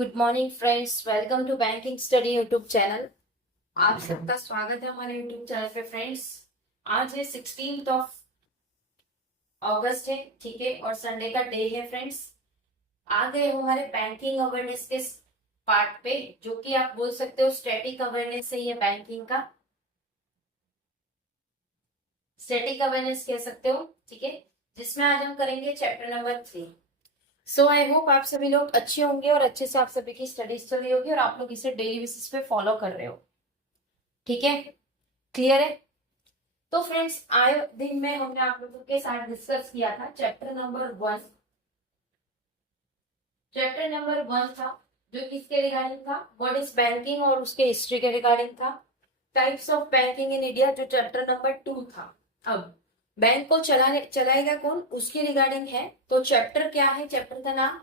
Good morning friends, welcome to banking study YouTube channel. आप सबका स्वागत है हमारे यूट्यूब चैनल पे फ्रेंड्स। आज है 16th ऑफ अगस्त है, ठीक है, और संडे का डे है फ्रेंड्स। आ गए हो हमारे बैंकिंग अवेयरनेस के पार्ट पे, जो कि आप बोल सकते हो स्टैटिक अवेयरनेस है ये बैंकिंग का। स्टैटिक अवेयरनेस कह सकते हो, ठीक है, जिसमें आज हम करेंगे chapter number 3। So I hope आप सभी लोग अच्छे होंगे और अच्छे से आप सभी की स्टडीज चल रही होगी और आप लोग इसे डेली बेसिस पे फॉलो कर रहे हो, ठीक है, क्लियर है। तो फ्रेंड्स, आए दिन में हमने आप लोगों के साथ डिस्कस किया था चैप्टर नंबर 1। चैप्टर नंबर 1 था जो किसके रिगार्डिंग था, व्हाट इज बैंकिंग, और उसके हिस्ट्री के रिगार्डिंग था। Types of banking in India जो चैप्टर नंबर 2 था। अब बैंक को चलाएगा कौन, उसकी रिगार्डिंग है। तो चैप्टर क्या है, चैप्टर का नाम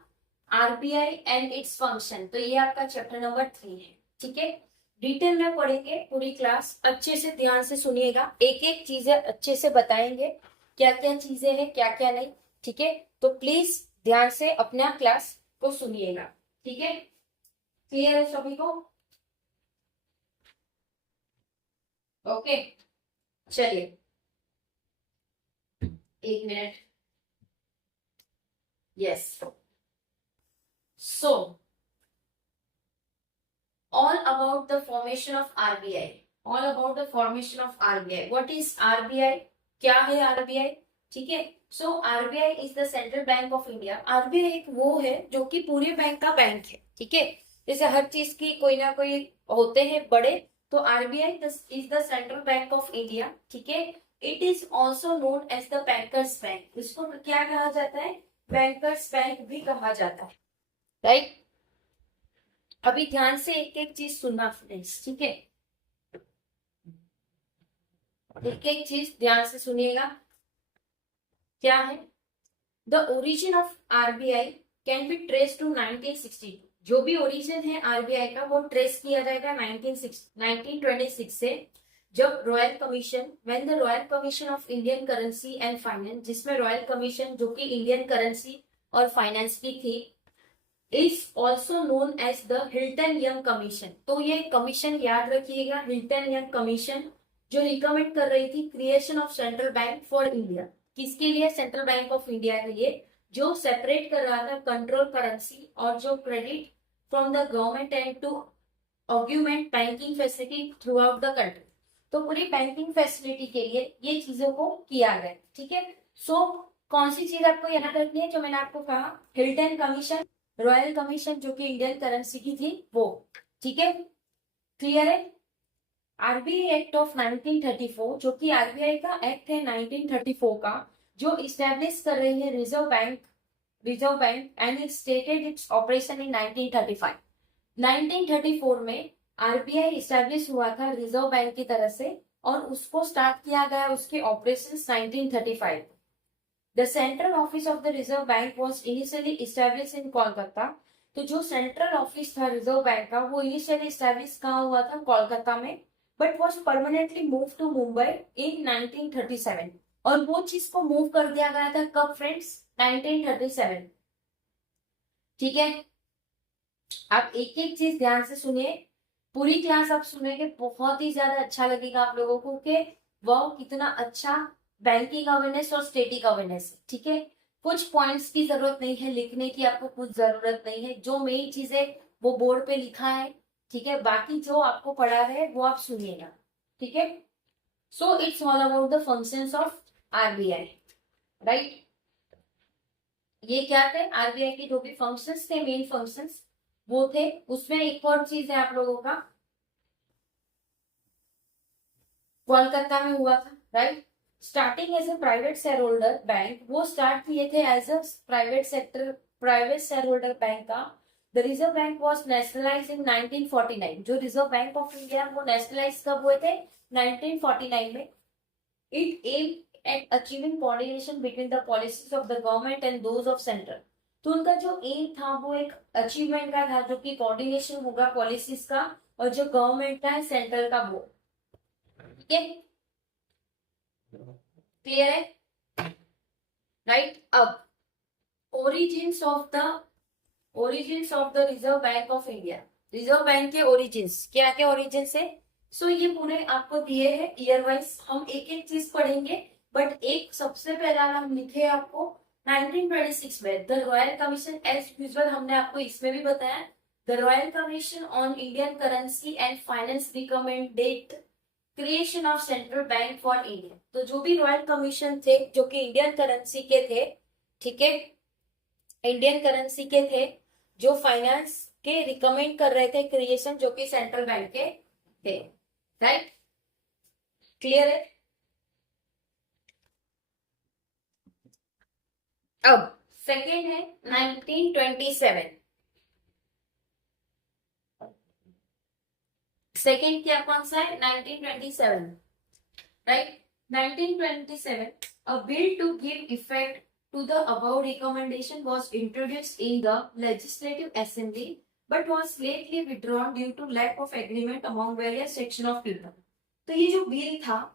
आरबीआई एंड इट्स फंक्शन। तो ये आपका चैप्टर नंबर 3 है, ठीक है। डिटेल में पढ़ेंगे पूरी क्लास, अच्छे से ध्यान से सुनिएगा, एक एक चीजें अच्छे से बताएंगे, क्या क्या चीजें हैं क्या क्या नहीं, ठीक है। तो प्लीज ध्यान से अपना क्लास को सुनिएगा, ठीक है। क्लियर है सभी को? ओके, चलिए एक minute. Yes, so all about the formation of RBI, all about the formation of RBI, what is RBI, क्या है RBI, ठीक है। सो RBI is the central bank of India. RBI एक वो है जो कि पूरे बैंक का बैंक है, ठीक है। जैसे हर चीज की कोई ना कोई होते हैं बड़े, तो RBI is the central bank of India, ठीक है। It is also known as the bankers bank. इसको क्या कहा जाता है, बैंकर्स बैंक भी कहा जाता है, राइट। अभी ध्यान से एक एक चीज सुनना फ्रेंड्स, ठीक है, एक एक चीज ध्यान से सुनिएगा। क्या है, the origin of RBI can be trace to 1962। जो भी ओरिजिन है आरबीआई का वो ट्रेस किया जाएगा 1926 से, जब royal commission, when the royal commission of Indian currency and finance, जिसमें रॉयल कमीशन जो कि इंडियन करेंसी और फाइनेंस की थी, is also known as the Hilton Young commission. तो ये कमीशन याद रखिएगा, हिल्टन यंग कमीशन, जो रिकमेंड कर रही थी creation of central bank for India. किसके लिए, सेंट्रल बैंक ऑफ इंडिया के लिए, जो सेपरेट कर रहा था कंट्रोल करेंसी और जो credit from the government and to augment banking facility throughout the country. तो पूरी बैंकिंग फैसिलिटी के लिए ये चीजों को किया गया, ठीक है। सो कौन सी चीज आपको याद रखनी है, जो मैंने आपको कहा, हिल्टन कमीशन, रॉयल कमीशन जो कि इंडियन करेंसी की थी वो, ठीक है, क्लियर है। आरबीआई एक्ट ऑफ 1934, जो कि आरबीआई का एक्ट है 1934 का, जो इस्टेब्लिश कर रही है reserve bank and it stated its operation in 1935। 1934 में आरबीआई इस्टेब्लिश हुआ था रिजर्व बैंक की तरफ से, और उसको स्टार्ट किया गया उसके operation 1935। The central office of the reserve bank was initially establish in Kolkata. तो जो सेंट्रल ऑफिस था रिजर्व बैंक का, वो इनिशियली इस्टेब्लिश कहाँ हुआ था, कोलकाता में, but was permanently move to Mumbai in 1937। और वो चीज को मूव कर दिया गया था कब फ्रेंड्स, 1937, ठीक है। आप एक एक चीज ध्यान से सुनिए, पूरी क्लास आप सुनेंगे, बहुत ही ज्यादा अच्छा लगेगा आप लोगों को कि वाह कितना अच्छा बैंकिंग अवेयरनेस और स्टेटिक अवेयरनेस है, ठीक है। कुछ पॉइंट्स की जरूरत नहीं है लिखने की, आपको कुछ जरूरत नहीं है, जो मेन चीजें वो बोर्ड पे लिखा है, ठीक है। बाकी जो आपको पढ़ा है वो आप सुनिएगा, ठीक है। So it's all about the functions of RBI, right. ये क्या थे, आरबीआई के जो भी फंक्शंस थे, मेन फंक्शंस वो थे। उसमें एक और चीज है आप लोगों का, कोलकाता में हुआ था, right. Starting as a private share holder bank, वो स्टार्ट किए थे as a private share holder bank का। The reserve bank was nationalise in 1949। जो रिजर्व बैंक ऑफ इंडिया वो नेशनलाइज कब हुए थे, 1949 में। It aim at achieving coordination between the policies of the government and those of central. तो उनका जो एम था वो एक अचीवमेंट का था, जो कि कोऑर्डिनेशन होगा पॉलिसीज का और जो गवर्नमेंट का है सेंट्रल का वो, ठीक है, क्लियर है, राइट। अब origins of the origins of the reserve bank of India. Reserve bank के ओरिजिन्स, क्या क्या ओरिजिन्स है? सो ये पूरे आपको दिए हैं ईयर वाइज, हम एक एक चीज पढ़ेंगे। बट एक सबसे पहला नाम लिखे आपको 1926 में the royal commission, as usual हमने आपको इसमें भी बताया, the royal commission on Indian currency and finance recommended creation of central bank for India. तो जो भी रॉयल कमीशन थे जो कि इंडियन करेंसी के थे, ठीक है, इंडियन करेंसी के थे, जो फाइनेंस के रिकमेंड कर रहे थे क्रिएशन, जो कि सेंट्रल बैंक के थे। राइट, क्लियर है? अब सेकेंड है 1927। सेकेंड क्या कौन सा है? 1927, right. 1927, a bill to give effect to the above recommendation was introduced in the Legislative Assembly but was lately withdrawn due to lack of agreement among various sections of people. तो ये जो bill था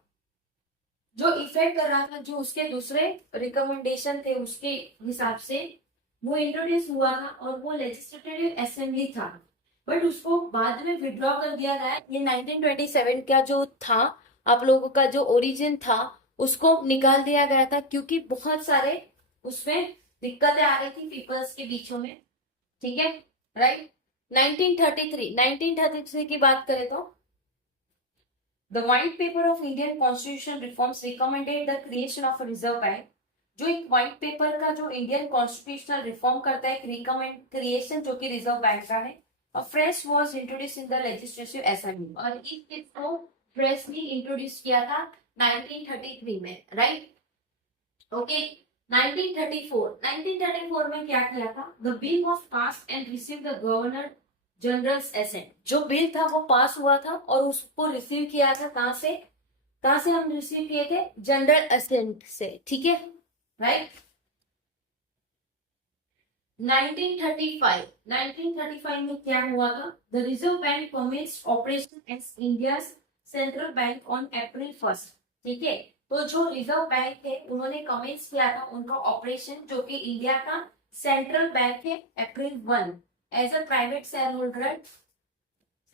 जो effect कर रहा था, जो उसके दूसरे रिकमेंडेशन थे उसके हिसाब से वो इंट्रोड्यूस हुआ था और वो लेजिस्लेटिव असेंबली था, बट उसको बाद में विड्रॉ कर दिया गया। ये 1927 का जो था, आप लोगों का जो ओरिजिन था उसको निकाल दिया गया था, क्योंकि बहुत सारे उसमें दिक्कतें आ रही थी पीपल्स के बीचों में, ठीक है, राइट। 1933 की बात करें तो the white paper of Indian constitution reforms recommended the creation of reserve bank. जो एक व्हाइट पेपर का जो इंडियन कॉन्स्टिट्यूशनल रिफॉर्म करता है, रिकमेंड क्रिएशन जो कि रिजर्व बैंक का है, और fresh was introduce in the legislative assembly, और इस चीज को फ्रेशली इंट्रोड्यूस किया था 1933 में, राइट, ओके। 1934 में क्या किया था? The bill was pass and receive the governor general's assent. जो बिल था वो पास हुआ था और उसको रिसीव किया था कहां से? कहां से हम रिसीव किए थे? जनरल एसेंट से, ठीक है, राइट। 1935 में क्या हुआ था? The reserve bank commenced operation as India central bank on April 1, ठीक है। तो जो रिजर्व बैंक है उन्होंने कमेंस किया था उनका ऑपरेशन, जो कि इंडिया का सेंट्रल बैंक है, April 1 as a private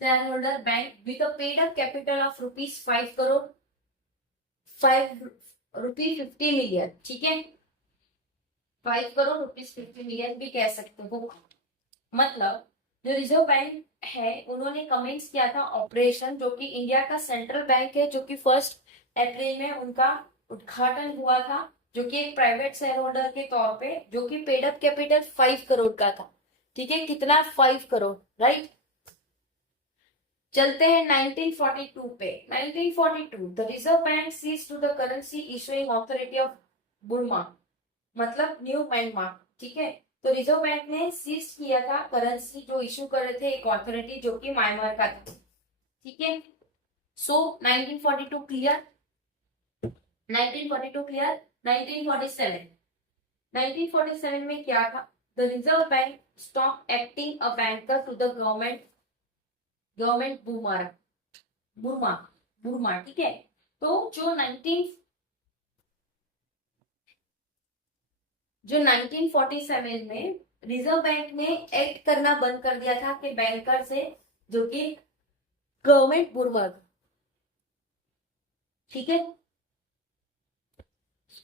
shareholder bank with a paid up capital of rupees 5 crore 5 rupee 50 million, ठीक है, 5 करोड़ रुपीस 50 मिलियन भी कह सकते हो। मतलब जो रिजर्व बैंक है उन्होंने कमेंट्स किया था ऑपरेशन, जो कि इंडिया का सेंट्रल बैंक है, जो कि 1 अप्रैल में उनका उद्घाटन हुआ था, जो कि एक प्राइवेट शेयर होल्डर के तौर पे, जो कि पेड अप कैपिटल 5 करोड़ का था, ठीक है, कितना? 5 करोड़, राइट। चलते हैं 1942 पे। 1942 the reserve bank cease to the currency issuing authority of Burma, मतलब न्यू म्यांमार, ठीक है। तो रिजर्व बैंक ने सीज किया था करेंसी जो इशू कर रहे थे एक अथॉरिटी जो कि म्यांमार का था, ठीक है। सो 1942 क्लियर, 1942 क्लियर। 1947 में क्या था? The reserve bank stop acting a banker to the government Burma, ठीक है। तो जो 1947 में रिजर्व बैंक ने एक्ट करना बंद कर दिया था कि बैंकर से, जो कि गवर्नमेंट बुर्मा, ठीक है।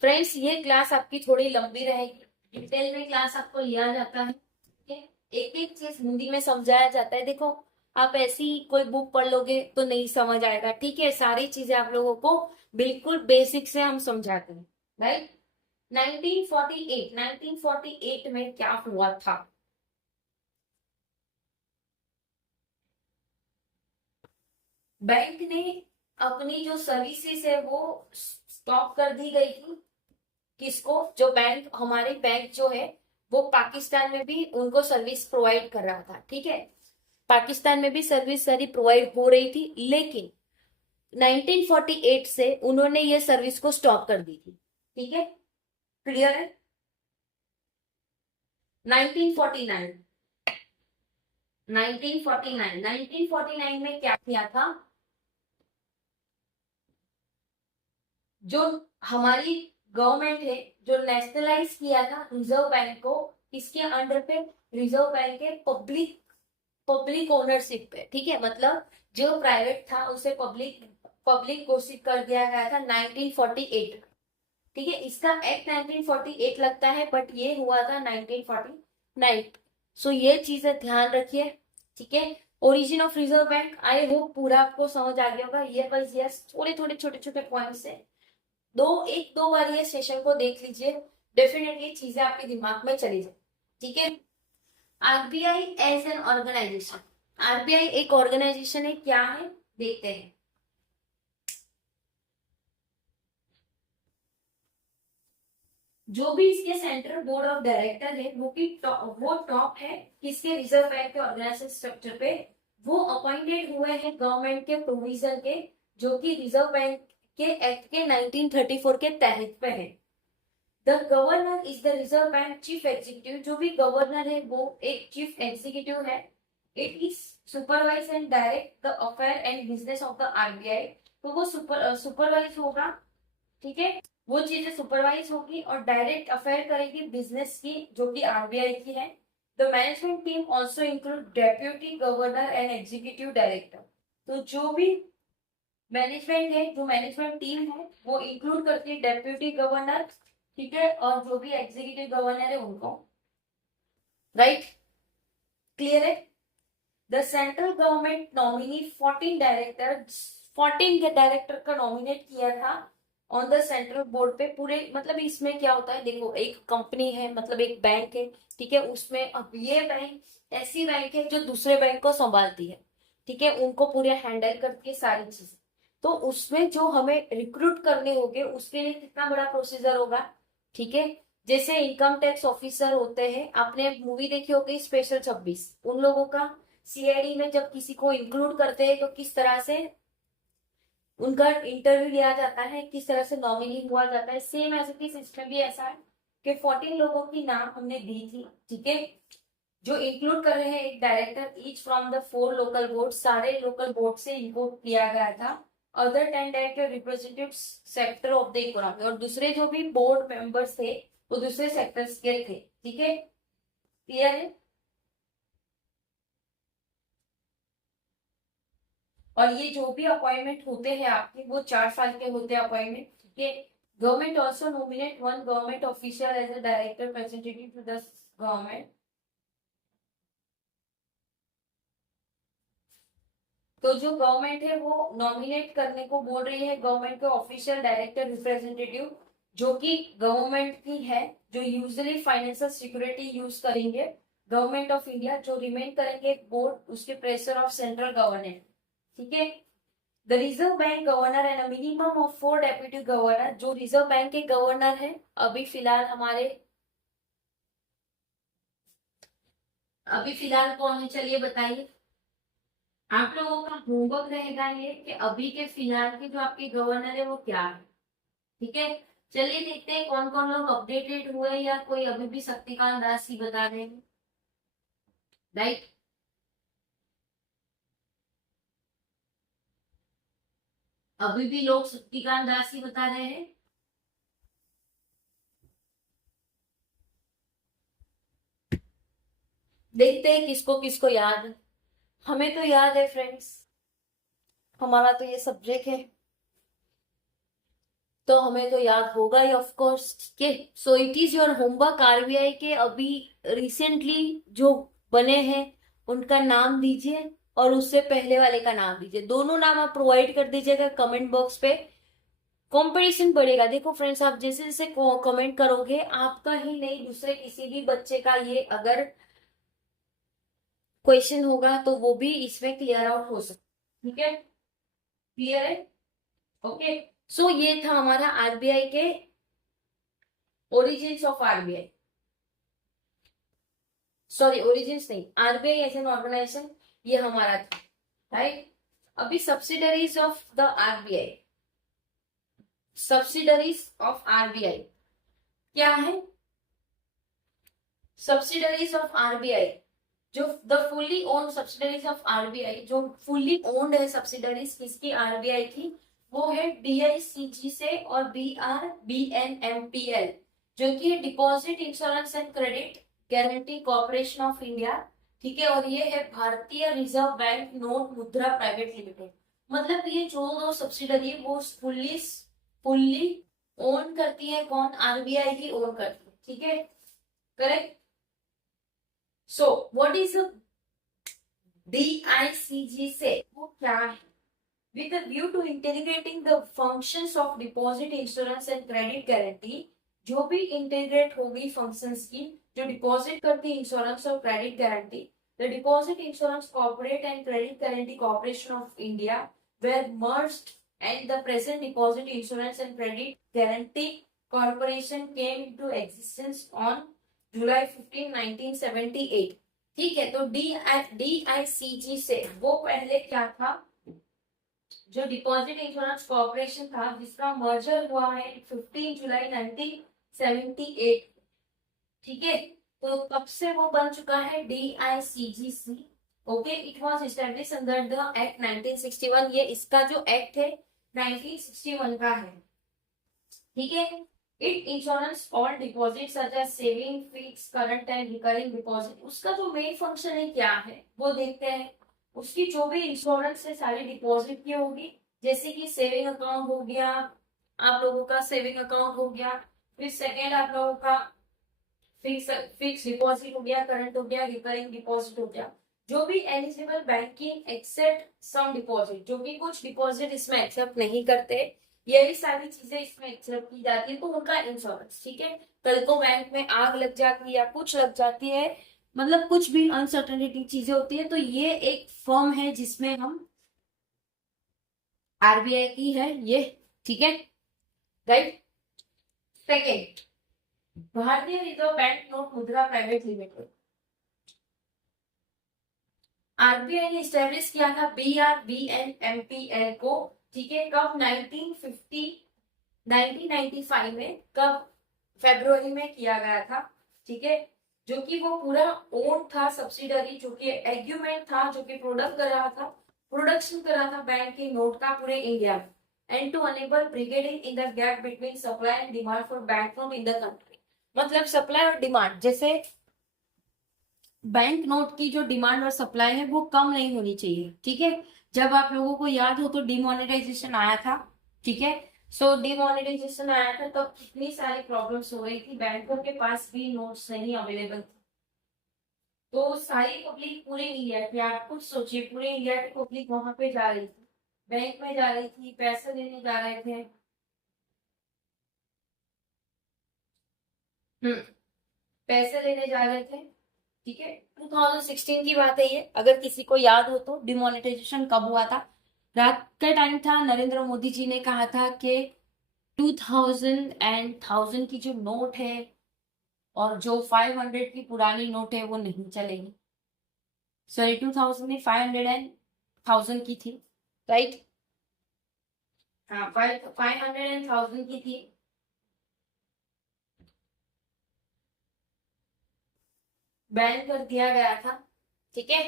फ्रेंड्स ये क्लास आपकी थोड़ी लंबी रहेगी, डिटेल में क्लास आपको लिया जाता है, ठीक है, एक एक चीज हिंदी में समझाया जाता है। देखो आप ऐसी कोई बुक पढ़ लोगे तो नहीं समझ आएगा, ठीक है, सारी चीजें आप लोगों को बिल्कुल बेसिक से हम समझाते हैं, राइट। 1948 में क्या हुआ था? बैंक ने अपनी जो सर्विसेज है वो स्टॉप कर दी गई थी। किसको? जो बैंक, हमारे बैंक जो है वो पाकिस्तान में भी उनको सर्विस प्रोवाइड कर रहा था, ठीक है, पाकिस्तान में भी सर्विस सारी प्रोवाइड हो रही थी, लेकिन 1948 से उन्होंने ये सर्विस को स्टॉप कर दी थी, ठीक है, क्लियर है। 1949 में क्या किया था? जो हमारी गवर्नमेंट है, जो नेशनलाइज किया था रिजर्व बैंक को, इसके अंडर पे रिजर्व बैंक के पब्लिक ओनरशिप पे, ठीक है, मतलब जो प्राइवेट था उसे पब्लिक घोषित कर दिया गया था 1948, ठीक है। इसका एक्ट 1948 लगता है, बट ये हुआ था 1949। सो ये चीजें ध्यान रखिए, ठीक है। Origin of reserve bank, I hope पूरा आपको समझ आ गया होगा। ईयर बाय ईयर थोड़े थोड़े छोटे छोटे पॉइंट्स है, एक दो बार ये सेशन को देख लीजिए, डेफिनेटली चीजें आपके दिमाग में चली जाए, ठीक है। RBI as an organisation, RBI एक ऑर्गेनाइजेशन है, क्या है देखते हैं। जो भी इसके सेंट्रल बोर्ड ऑफ डायरेक्टर है वो टॉप है किसके, रिजर्व बैंक के ऑर्गेनाइजेशन स्ट्रक्चर पे। वो अपॉइंटेड हुए हैं गवर्नमेंट के प्रोविजन के, जो कि रिजर्व बैंक के एक्ट के 1934 के तहत पे है। The governor is the reserve bank chief executive, जो भी गवर्नर है वो एक चीफ एग्जीक्यूटिव है। It is supervise and direct the affair and business of the RBI, तो वो सुपरवाइज होगा, ठीक है, वो चीजें सुपरवाइज होगी और डायरेक्ट अफेयर करेगी बिजनेस की, जो कि आरबीआई की है। The management team also include deputy governor and executive director, तो जो भी मैनेजमेंट है, जो मैनेजमेंट टीम है वो इंक्लूड करती है डेप्यूटी गवर्नर, ठीक है, और जो भी एग्जीक्यूटिव गवर्नर है उनको, राइट, क्लियर है। द सेंट्रल गवर्नमेंट नॉमिनी 14 के डायरेक्टर का नॉमिनेट किया था ऑन द सेंट्रल बोर्ड पे पूरे। मतलब इसमें क्या होता है, देखो एक कंपनी है, मतलब एक बैंक है, ठीक है, उसमें अब ये बैंक ऐसी बैंक है जो दूसरे बैंक को संभालती है, ठीक है, उनको पूरे हैंडल करती है सारी चीजें। तो उसमें जो हमें रिक्रूट करने होंगे उसके लिए कितना बड़ा प्रोसीजर होगा, ठीक है। जैसे इनकम टैक्स ऑफिसर होते हैं, आपने मूवी देखी होगी स्पेशल 26, उन लोगों का सीआईडी में जब किसी को इंक्लूड करते हैं तो किस तरह से उनका इंटरव्यू लिया जाता है, किस तरह से नॉमिनी हुआ जाता है, सेम एज इट इज इसमें भी ऐसा है कि 14 लोगों की नाम हमने दी थी, ठीक है, जो इंक्लूड कर रहे हैं एक director each from the 4 local board, सारे लोकल बोर्ड से इनको किया गया था। Other 10 director representative sector of the economy, और दूसरे जो भी बोर्ड मेंबर्स थे वो दूसरे सेक्टर्स के थे, ठीक है, क्लियर है। और ये जो भी अपॉइंटमेंट होते हैं आपके वो 4 साल के होते हैं अपॉइंटमेंट, ठीक है। Government also nominate one government official as a director representative to the government. तो जो गवर्नमेंट है वो नॉमिनेट करने को बोल रही है गवर्नमेंट के ऑफिशियल डायरेक्टर रिप्रेजेंटेटिव, जो कि गवर्नमेंट की है, जो यूजुअली फाइनेंशियल सिक्योरिटी यूज करेंगे गवर्नमेंट ऑफ इंडिया, जो रिमेन करेंगे बोर्ड उसके प्रेशर ऑफ सेंट्रल गवर्नमेंट, ठीक है। The reserve bank governor and minimum of 4 deputy governor, जो रिजर्व बैंक के गवर्नर है अभी फिलहाल कौन है, चलिए बताइए। आप लोगों का होमवर्क रहेगा ये कि अभी के फिलहाल के जो आपके गवर्नर है वो क्या है, ठीक है। चलिए देखते हैं कौन कौन लोग अपडेटेड हुए या कोई अभी भी शक्तिकांत दास ही बता रहे हैं, राइट। अभी भी लोग शक्तिकांत दास ही बता रहे हैं। देखते हैं किसको किसको याद है। हमें तो याद है फ्रेंड्स, हमारा तो ये सब्जेक्ट है, तो हमें तो याद होगा ही ऑफ कोर्स, ठीक है। So it is your homework, RBI के अभी रिसेंटली जो बने हैं उनका नाम दीजिए और उससे पहले वाले का नाम दीजिए, दोनों नाम आप प्रोवाइड कर दीजिएगा कमेंट बॉक्स पे। कंपटीशन बढ़ेगा, देखो फ्रेंड्स, आप जैसे जैसे कमेंट करोगे आपका ही नहीं दूसरे किसी भी बच्चे का ये अगर क्वेश्चन होगा तो वो भी इसमें क्लियर आउट हो सकता, ठीक है, क्लियर है, ओके। सो ये था हमारा आरबीआई के origins of RBI, sorry origins नहीं, आरबीआई एज एन ऑर्गेनाइजेशन ये हमारा था, राइट। अभी subsidiaries of the RBI, subsidiaries of RBI क्या है, सब्सिडरीज ऑफ आरबीआई जो the fully owned subsidiaries of RBI, जो फुल्ली ओन्ड है सब्सिडरीज किसकी, आरबीआई की, वो है डीआईसीजी से और बीआरबीएनएमपीएल, जो कि deposit insurance and credit guarantee corporation of India, ठीक है, और ये है भारतीय रिजर्व बैंक नोट मुद्रा प्राइवेट लिमिटेड। मतलब ये जो दो सब्सिडरी वो फुल्ली फुल्ली ओन करती है, कौन, आरबीआई ही ओन करती है, ठीक है, correct. So what is DICGC से वो क्या है? With a view to integrating the functions of deposit insurance and credit guarantee, जो भी इंटीग्रेट होगी फंक्शंस की, जो डिपॉजिट करती है इंश्योरेंस और credit guarantee, the deposit insurance corporate and credit guarantee corporation of India were merged and the present deposit insurance and credit guarantee corporation came into existence on July 15, 1978। ठीक है, तो डीआईसीजी से वो पहले क्या था, जो डिपॉजिट इंश्योरेंस कॉर्पोरेशन था जिसका मर्जर हुआ है 15 जुलाई 1978, ठीक है, तो कब से वो बन चुका है DICGC. Okay, it was establish under the act 1961, ये इसका जो एक्ट है 1961 का है, ठीक है। It insurance all deposit such as saving, fix, current and recurring deposit. उसका जो मेन फंक्शन है क्या है वो देखते हैं। उसकी जो भी इंश्योरेंस है सारी डिपॉजिट की होगी, जैसे कि सेविंग अकाउंट हो गया, आप लोगों का सेविंग अकाउंट हो गया, फिर सेकेंड आप लोगों का फिक्स डिपॉजिट हो गया, करंट हो गया, रिकरिंग डिपॉजिट हो गया, जो भी eligible banking accept some deposit, जो कि कुछ डिपॉजिट इसमें एक्सेप्ट नहीं करते, यही सारी चीजें इसमें एक्सेप्ट की जाती है, तो उनका इंश्योरेंस, ठीक है। कल को बैंक में आग लग जाती है या कुछ लग जाती है, मतलब कुछ भी अनसर्टेनिटी चीजें होती है, तो ये एक फर्म है जिसमें हम आरबीआई की है ये, ठीक है, राइट। सेकेंड, भारतीय रिजर्व बैंक नोट मुद्रा प्राइवेट लिमिटेड, आरबीआई ने स्टैब्लिश किया था बीआरबीएनएमपीएल को, ठीक है, कब 1995 में, कब, फरवरी में किया गया था, ठीक है, जो कि वो पूरा ओन था सब्सिडरी, जो कि एग्रीमेंट था, जो कि प्रोडक्शन कर रहा था बैंक के नोट का पूरे इंडिया में, and to enable brigading in the gap between supply and demand for bank note in the country. मतलब सप्लाई और डिमांड, जैसे बैंक नोट की जो डिमांड और सप्लाई है वो कम नहीं होनी चाहिए, ठीक है। जब आप लोगों को याद हो तो डिमोनेटाइजेशन आया था, ठीक है, सो डिमोनेटाइजेशन आया था तब कितनी सारी प्रॉब्लम्स हो रही थी, बैंकों के पास भी नोट्स नहीं अवेलेबल थे, तो सारी पब्लिक पूरे इंडिया की, आप खुद सोचिए, पूरे इंडिया की पब्लिक वहां पे जा रही थी, बैंक में जा रही थी, पैसे लेने जा रहे थे, पैसे लेने जा रहे थे, ठीक है। 2016 की बात है ये, अगर किसी को याद हो तो डिमोनेटाइजेशन कब हुआ था, रात का टाइम था, नरेंद्र मोदी जी ने कहा था कि 2000 एंड 1000 की जो नोट है और जो 500 की पुरानी नोट है वो नहीं चलेगी, सॉरी 2000 में 500 एंड 1000 की थी, राइट, हाँ 500 एंड 1000 की थी, बैन कर दिया गया था, ठीक है,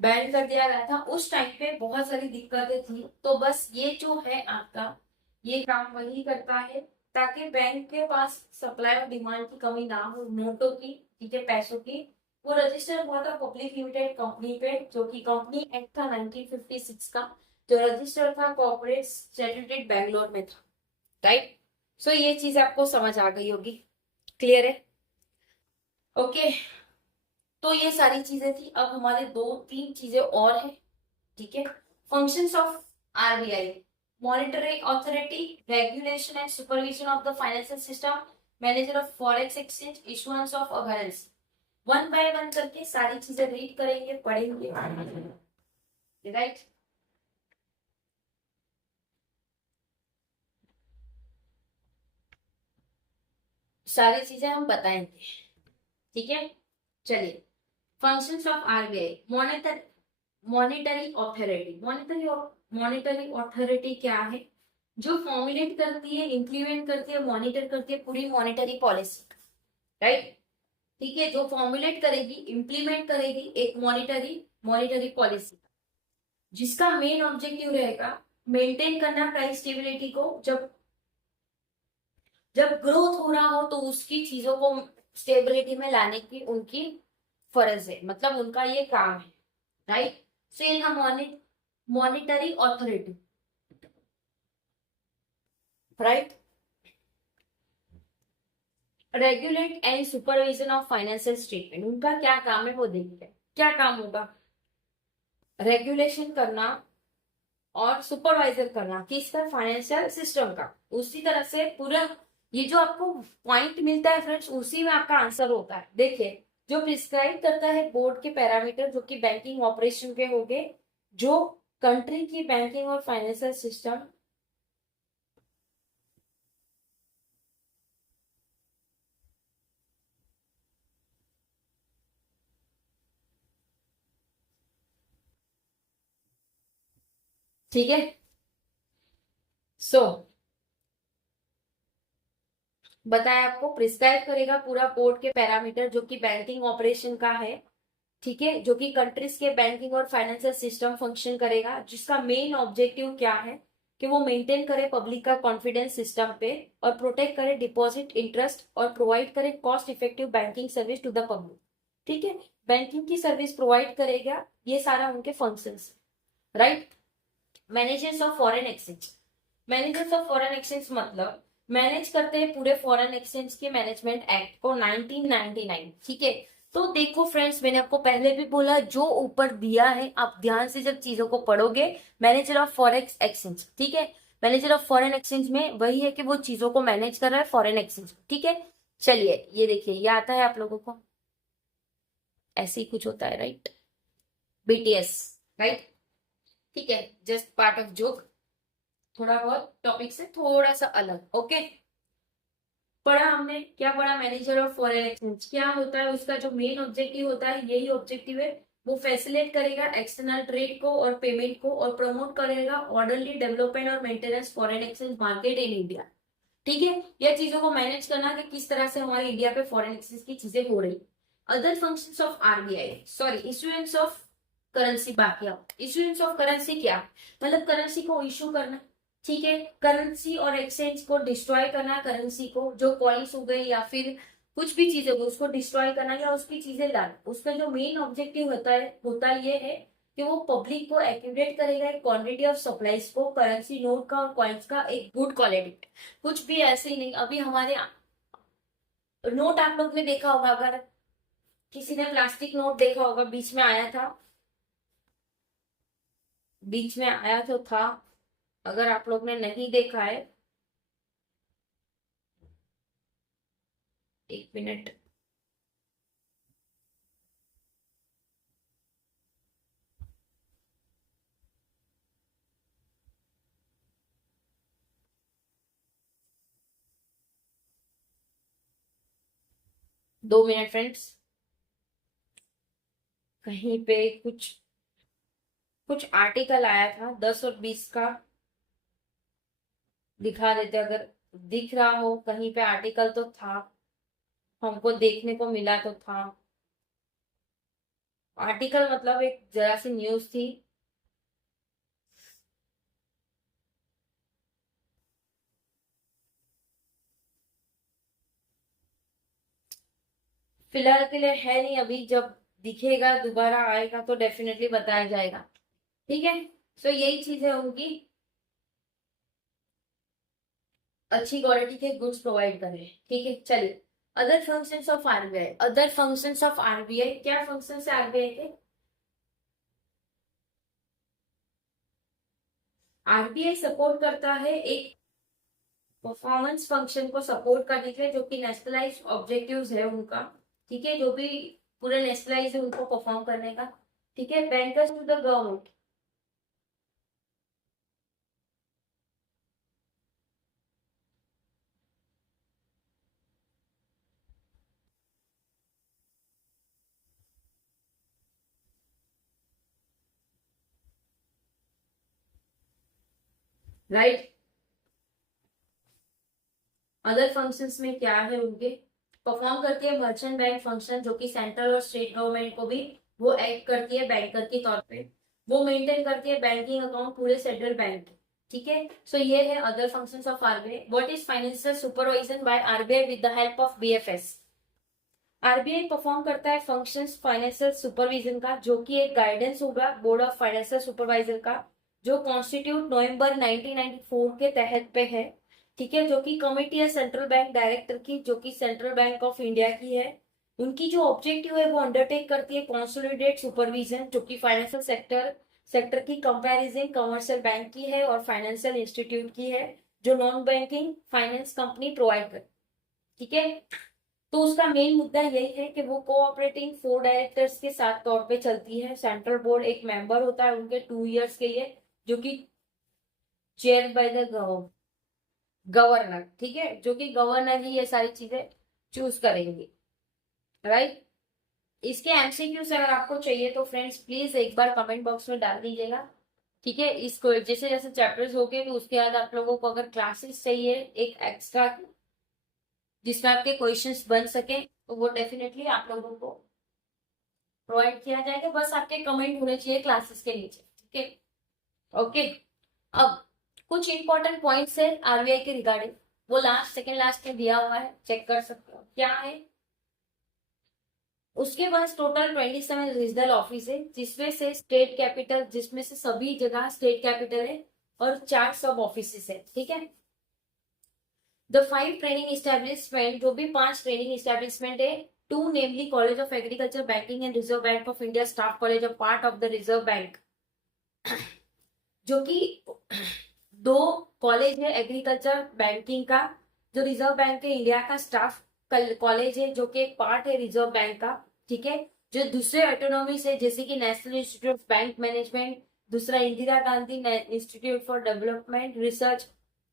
बैन कर दिया गया था, उस टाइम पे बहुत सारी दिक्कतें थी, तो बस ये जो है आपका ये काम वही करता है ताकि बैंक के पास सप्लाई और डिमांड की कमी ना हो नोटों की, ठीक है, पैसों की। वो रजिस्टर हुआ था पब्लिक लिमिटेड कंपनी पे, जो कि कंपनी एक्ट था 1956 का, जो रजिस्टर था कॉर्पोरेट स्टैट्यूटेड बैंगलोर में था, राइट। सो ये चीज आपको समझ आ गई होगी, क्लियर है, ओके। तो ये सारी चीजें थी, अब हमारे दो तीन चीजें और है, ठीक है। Functions of RBI, monetary authority, regulation and supervision of the financial system, manager of forex exchange, issuance of occurrence, one by one करके सारी चीजें रीड करेंगे, पढ़ेंगे, राइट। सारी चीजें हम बताएंगे, ठीक है, चलिए। Functions of RBI, monetary authority, monetary authority क्या है, जो फॉर्मुलेट करती है, इंप्लीमेंट करती है, मॉनिटर करती है पूरी मॉनिटरी पॉलिसी, राइट, ठीक है, जो फॉर्मुलेट करेगी, इंप्लीमेंट करेगी एक मॉनिटरी पॉलिसी, जिसका मेन ऑब्जेक्टिव रहेगा मेंटेन करना प्राइस स्टेबिलिटी को, जब ग्रोथ हो रहा हो तो उसकी चीजों को स्टेबिलिटी में लाने की उनकी फर्ज है, मतलब उनका ये काम है, राइट। सो ये था monetary authority, right. Regulate and supervision of financial statement, उनका क्या काम है वो देखते हैं। क्या काम होगा? रेगुलेशन करना और सुपरवाइजर करना किसका? फाइनेंशियल सिस्टम का। उसी तरह से पूरा ये जो आपको पॉइंट मिलता है फ्रेंड्स, उसी में आपका आंसर होता है। देखिए, जो प्रिस्क्राइब करता है बोर्ड के पैरामीटर जो कि बैंकिंग ऑपरेशन के हो गए, जो कंट्री की बैंकिंग और फाइनेंशियल सिस्टम, ठीक है। सो बताया आपको, प्रिस्क्राइब करेगा पूरा बोर्ड के पैरामीटर जो कि बैंकिंग ऑपरेशन का है, ठीक है, जो कि कंट्रीज के बैंकिंग और फाइनेंशियल सिस्टम फंक्शन करेगा, जिसका मेन ऑब्जेक्टिव क्या है कि वो मेंटेन करे पब्लिक का कॉन्फिडेंस सिस्टम पे और प्रोटेक्ट करे डिपॉजिट इंटरेस्ट और प्रोवाइड करे cost effective banking service to the public, ठीक है। बैंकिंग की सर्विस प्रोवाइड करेगा, ये सारा उनके functions, right. Managers of foreign exchange, managers of foreign exchange मतलब मैनेज करते हैं पूरे फॉरेन एक्सचेंज के मैनेजमेंट एक्ट को 1999, ठीक है। तो देखो फ्रेंड्स, मैंने आपको पहले भी बोला, जो ऊपर दिया है आप ध्यान से जब चीजों को पढ़ोगे, मैनेजर ऑफ फॉरेक्स एक्सचेंज, ठीक है, मैनेजर ऑफ फॉरेन एक्सचेंज में वही है कि वो चीजों को मैनेज कर रहा है फॉरेन एक्सचेंज, ठीक है। चलिए ये देखिए, ये आता है आप लोगों को, ऐसे ही कुछ होता है, राइट, बीटीएस, राइट, ठीक है, जस्ट पार्ट ऑफ जोक, थोड़ा बहुत टॉपिक से थोड़ा सा अलग, ओके। पढ़ा हमने, क्या पढ़ा? मैनेजर ऑफ फॉरेन एक्सचेंज क्या होता है, उसका जो मेन ऑब्जेक्टिव होता है, यही ऑब्जेक्टिव है, वो फैसिलिटेट करेगा एक्सटर्नल ट्रेड को और पेमेंट को और प्रमोट करेगा ऑर्डरली डेवलपमेंट और maintenance foreign exchange market in India, ठीक है। यह चीजों को मैनेज करना कि किस तरह से हमारे इंडिया पे फॉरेन एक्सचेंज की चीजें हो रही। Other functions of RBI, sorry, issuance of currency, बाकी इशुएंस ऑफ करेंसी क्या मतलब? करेंसी को इशू करना, ठीक है, करेंसी और एक्सचेंज को डिस्ट्रॉय करना, करेंसी को जो कॉइन्स हो गई या फिर कुछ भी चीजें हो उसको डिस्ट्रॉय करना या उसकी चीजें लाना, उसका जो मेन ऑब्जेक्टिव होता ये है कि वो पब्लिक को एक्यूरेट करेगा एक क्वांटिटी ऑफ सप्लाईज को, करेंसी नोट का और कॉइन्स का एक गुड क्वालिटी। कुछ भी ऐसे ही नहीं, अभी हमारे नोट आप लोग ने देखा होगा, अगर किसी ने प्लास्टिक नोट देखा होगा, बीच में आया था, बीच में आया तो था, अगर आप लोग ने नहीं देखा है, एक मिनट, दो मिनट फ्रेंड्स, कहीं पे कुछ कुछ आर्टिकल आया था 10 और 20 का, दिखा देते अगर दिख रहा हो कहीं पे, आर्टिकल तो था, हमको देखने को मिला तो था, आर्टिकल मतलब एक जरा सी न्यूज थी। फिलहाल के लिए है नहीं, अभी जब दिखेगा दोबारा आएगा तो डेफिनेटली बताया जाएगा, ठीक है। सो यही चीजें होंगी, अच्छी क्वालिटी के गुड्स प्रोवाइड करें, ठीक है। चलिए, other functions of RBI, other functions of RBI, क्या फंक्शंस है आरबीआई के? आरबीआई सपोर्ट करता है एक परफॉर्मेंस फंक्शन को सपोर्ट करने के लिए, जो कि नेशनलाइज ऑब्जेक्टिव्स है उनका, ठीक है, जो भी पूरे नेशनलाइज है उनको परफॉर्म करने का, ठीक है। Bankers to the government, right. Other functions में क्या है उनके? परफॉर्म करती है मर्चेंट बैंक फंक्शन, जो कि सेंट्रल और स्टेट गवर्नमेंट को भी वो एक्ट करती है बैंकर के तौर पे, वो मेंटेन करती है बैंकिंग अकाउंट पूरे सेंट्रल बैंक, ठीक है। सो ये है other functions of RBI. What is financial supervision by RBI with the help of BFS? RBI perform करता है फंक्शंस फाइनेंशियल सुपरविजन का, जो कि एक गाइडेंस होगा बोर्ड ऑफ फाइनेंशियल सुपरवाइजर का, जो कॉन्स्टिट्यूट नवंबर 1994 के तहत पे है। ठीक है, जो कि कमेटी है सेंट्रल बैंक डायरेक्टर की, जो कि सेंट्रल बैंक ऑफ इंडिया की है। उनकी जो ऑब्जेक्टिव है वो अंडरटेक करती है कंसोलिडेट सुपरविजन, जो कि फाइनेंशियल सेक्टर की कंपैरिजन कमर्शियल बैंक की है और फाइनेंशियल इंस्टीट्यूट की है, जो non banking finance company provide करे। ठीक है, तो उसका मेन मुद्दा यही है कि वो कोऑपरेटिंग 4 डायरेक्टर्स के साथ तौर पे चलती है। सेंट्रल बोर्ड एक मेंबर होता है उनके 2 इयर्स के लिए, जो कि चेयर बाय द गवर्नर। ठीक है, जो कि गवर्नर ही ये सारी चीजें चूज करेंगे, राइट। इसके एमसीक्यूज अगर आपको चाहिए तो फ्रेंड्स प्लीज एक बार कमेंट बॉक्स में डाल दीजिएगा। ठीक है, इसको जैसे जैसे चैप्टर्स हो गए तो उसके बाद आप लोगों को अगर क्लासेस चाहिए एक एक्स्ट्रा जिसमें आपके क्वेश्चंस बन सके, तो वो डेफिनेटली आप लोगों को प्रोवाइड किया जाएगा। बस आपके कमेंट होने चाहिए क्लासेस के नीचे। ठीक है, ओके। अब कुछ इंपॉर्टेंट पॉइंट्स है आरबीआई के रिगार्डिंग, वो सेकंड लास्ट में दिया हुआ है, चेक कर सकते हो क्या है। उसके पास टोटल 27 रीजनल ऑफिस है, जिसमें से स्टेट कैपिटल, जिसमें से सभी जगह स्टेट कैपिटल है, और 4 सब ऑफिस है। ठीक है, द 5 ट्रेनिंग इस्टेब्लिशमेंट, जो भी 5 ट्रेनिंग इस्टेब्लिशमेंट है, 2 namely college of agriculture banking and reserve bank of India staff college of part of the reserve bank, जो कि 2 कॉलेज है एग्रीकल्चर बैंकिंग का, जो रिजर्व बैंक के इंडिया का स्टाफ कॉलेज है, जो कि एक पार्ट है रिजर्व बैंक का। ठीक है, जो दूसरे ऑटोनॉमी है जैसे कि national institute of bank management, दूसरा Indira Gandhi institute for development research,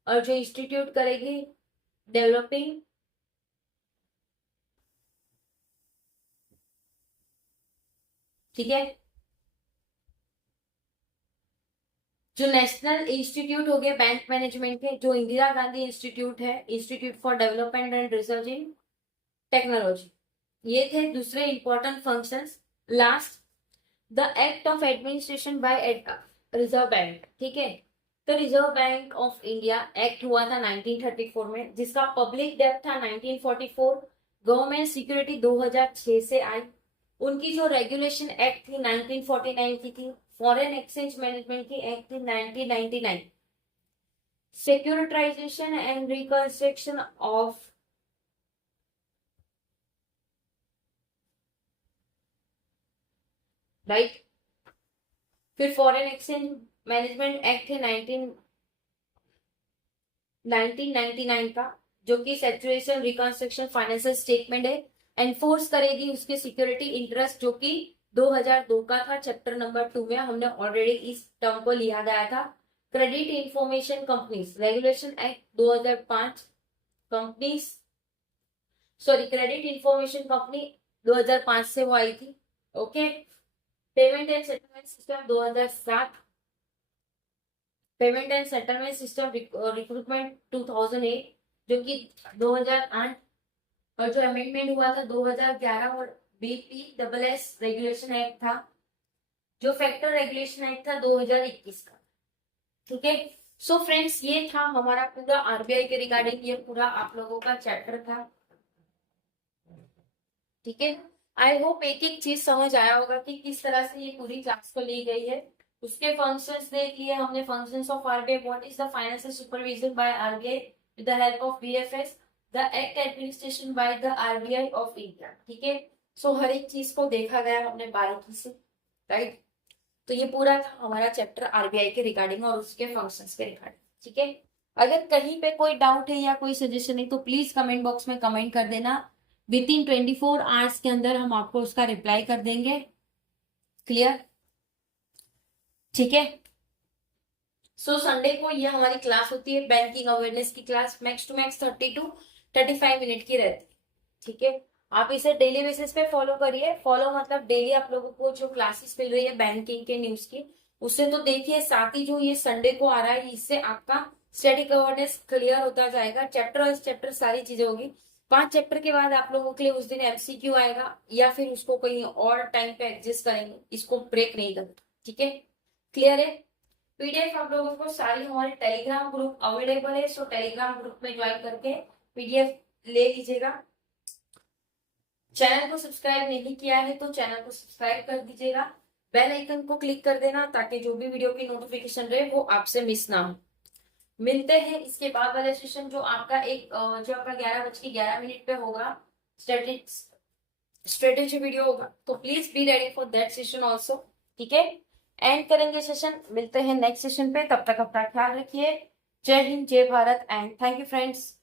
और जो इंस्टीट्यूट करेगी डेवलपिंग ठीक है, जो नेशनल इंस्टीट्यूट हो गए बैंक मैनेजमेंट के, जो इंदिरा गांधी इंस्टीट्यूट है institute for development and research in technology. ये थे दूसरे important functions. Last, the act of administration by reserve bank. ठीक है, तो reserve bank of India act हुआ था 1934 में, जिसका पब्लिक डेप्थ था 1944, गवर्नमेंट सिक्योरिटी 2006 से आई। उनकी जो रेगुलेशन एक्ट थी 1949 की थी, फॉरेन एक्सचेंज मैनेजमेंट की एक्ट थी 1999, securitisation and reconstruction of right. फिर फॉरेन एक्सचेंज मैनेजमेंट एक्ट है 1999 का, जो कि सेचुरेशन रिकंस्ट्रक्शन फाइनेंशियल स्टेटमेंट है, एनफोर्स करेगी उसके सिक्योरिटी इंटरेस्ट, जो कि 2002 का था। चैप्टर नंबर 2 में हमने ऑलरेडी इस टर्म को लिया गया था। Credit information companies regulation act 2005, companies sorry credit information company 2005 से वो आई थी। Okay, payment and settlement system 2007, payment and settlement system recruitment 2008, जो कि 2008, और जो अमेंडमेंट हुआ था 2011, और बीपीएस रेगुलेशन एक्ट था, जो फैक्टर रेगुलेशन एक्ट था 2021 का। ठीक है, सो फ्रेंड्स ये था हमारा पूरा आरबीआई के रिगार्डिंग, ये पूरा आप लोगों का चैप्टर था। ठीक है, आई होप एक एक चीज समझ आया होगा कि किस तरह से ये पूरी क्लास को ली गई है। उसके फंक्शंस देख लिए हमने, functions of RBI, what is the financial supervision by RBI with the help of BFS, the act administration by the RBI of India. ठीक है, सो हर एक चीज को देखा गया हमने बारीकी से, राइट। तो ये पूरा था हमारा चैप्टर आरबीआई के रिगार्डिंग और उसके फंक्शंस के रिगार्डिंग। ठीक है, अगर कहीं पे कोई डाउट है या कोई सजेशन है तो प्लीज कमेंट बॉक्स में कमेंट कर देना। विद इन 24 आवर्स के अंदर हम आपको उसका रिप्लाई कर देंगे। क्लियर? ठीक है, सो संडे को ये हमारी क्लास होती है बैंकिंग अवेयरनेस की class, max to max 30 to 35 minute की रहती है। ठीक है, आप इसे डेली बेसिस पे फॉलो करिए। फॉलो मतलब डेली आप लोगों को जो क्लासेस मिल रही है बैंकिंग के न्यूज की, उससे तो देखिए, साथ ही जो ये संडे को आ रहा है इससे आपका स्टडी अवेयरनेस क्लियर होता जाएगा। चैप्टर सारी चीजें होगी। 5 चैप्टर के बाद आप लोगों के लिए उस दिन एमसीक्यू आएगा, या फिर उसको कहीं और टाइम पे एडजस्ट करेंगे, इसको ब्रेक नहीं करना। ठीक है, क्लियर है? पीडीएफ आप लोगों को सारी हमारे टेलीग्राम ग्रुप अवेलेबल है, सो टेलीग्राम ग्रुप में ज्वाइन करके पीडीएफ ले लीजिएगा। चैनल को सब्सक्राइब नहीं किया है तो चैनल को सब्सक्राइब कर दीजिएगा, बेल आइकन को क्लिक कर देना ताकि जो भी वीडियो की नोटिफिकेशन रहे वो आपसे मिस ना हो। मिलते हैं इसके बाद वाले सेशन जो आपका 11:11 पे होगा, स्ट्रेटेजी वीडियो होगा, तो please be ready for that session also. ठीक है, एंड करेंगे सेशन, मिलते हैं नेक्स्ट सेशन पे, तब तक अपना ख्याल रखिए। जय हिंद, जय Bharat and thank you friends.